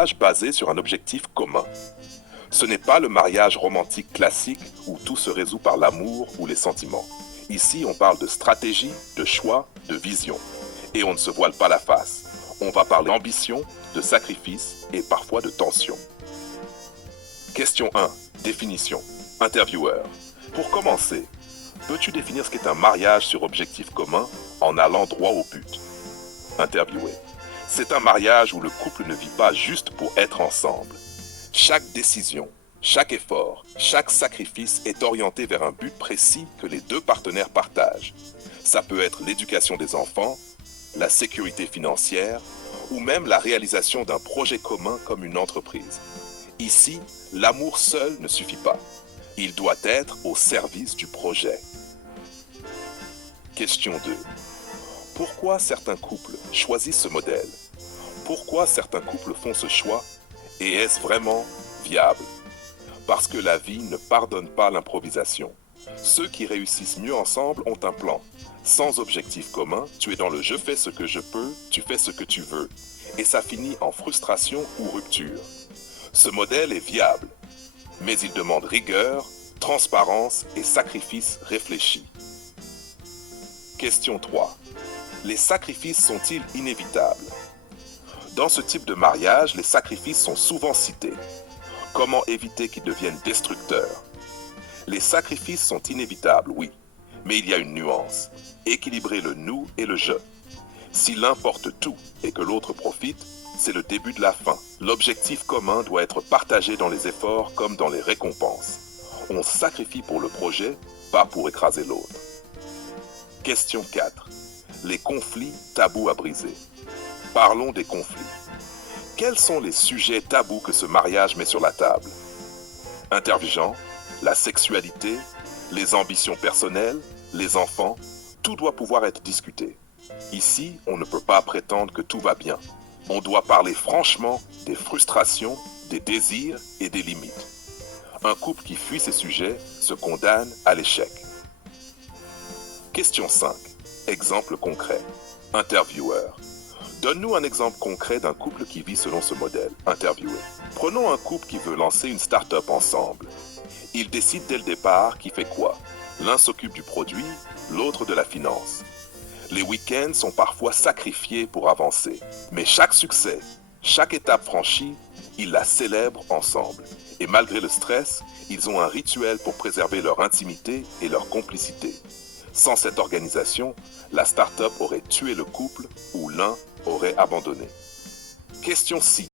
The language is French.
mariage basé sur un objectif commun. Ce n'est pas le mariage romantique classique où tout se résout par l'amour ou les sentiments. Ici, on parle de stratégie, de choix, de vision. Et on ne se voile pas la face. On va parler d'ambition, de sacrifice et parfois de tension. Question 1. Définition. Intervieweur. Pour commencer, peux-tu définir ce qu'est un mariage sur objectif commun en allant droit au but? Interviewé. C'est un mariage où le couple ne vit pas juste pour être ensemble. Chaque décision, chaque effort, chaque sacrifice est orienté vers un but précis que les deux partenaires partagent. Ça peut être l'éducation des enfants, la sécurité financière ou même la réalisation d'un projet commun comme une entreprise. Ici, l'amour seul ne suffit pas. Il doit être au service du projet. Question 2. Pourquoi certains couples choisissent ce modèle? Pourquoi certains couples font ce choix? Et est-ce vraiment viable? Parce que la vie ne pardonne pas l'improvisation. Ceux qui réussissent mieux ensemble ont un plan. Sans objectif commun, tu es dans le « je fais ce que je peux, tu fais ce que tu veux ». Et ça finit en frustration ou rupture. Ce modèle est viable, mais il demande rigueur, transparence et sacrifices réfléchis. Question 3. Les sacrifices sont-ils inévitables? Dans ce type de mariage, les sacrifices sont souvent cités. Comment éviter qu'ils deviennent destructeurs? Les sacrifices sont inévitables, oui, mais il y a une nuance. Équilibrer le nous et le je. Si l'un porte tout et que l'autre profite, c'est le début de la fin. L'objectif commun doit être partagé dans les efforts comme dans les récompenses. On sacrifie pour le projet, pas pour écraser l'autre. Question 4. Les conflits tabous à briser. Parlons des conflits. Quels sont les sujets tabous que ce mariage met sur la table? Intervigeant, la sexualité, les ambitions personnelles, les enfants, tout doit pouvoir être discuté. Ici, on ne peut pas prétendre que tout va bien. On doit parler franchement des frustrations, des désirs et des limites. Un couple qui fuit ces sujets se condamne à l'échec. Question 5. Exemple concret. Intervieweur. Donne-nous un exemple concret d'un couple qui vit selon ce modèle. Interviewé. Prenons un couple qui veut lancer une start-up ensemble. Ils décident dès le départ qui fait quoi. L'un s'occupe du produit, l'autre de la finance. Les week-ends sont parfois sacrifiés pour avancer. Mais chaque succès, chaque étape franchie, ils la célèbrent ensemble. Et malgré le stress, ils ont un rituel pour préserver leur intimité et leur complicité. Sans cette organisation, la start-up aurait tué le couple ou l'un aurait abandonné. Question 6.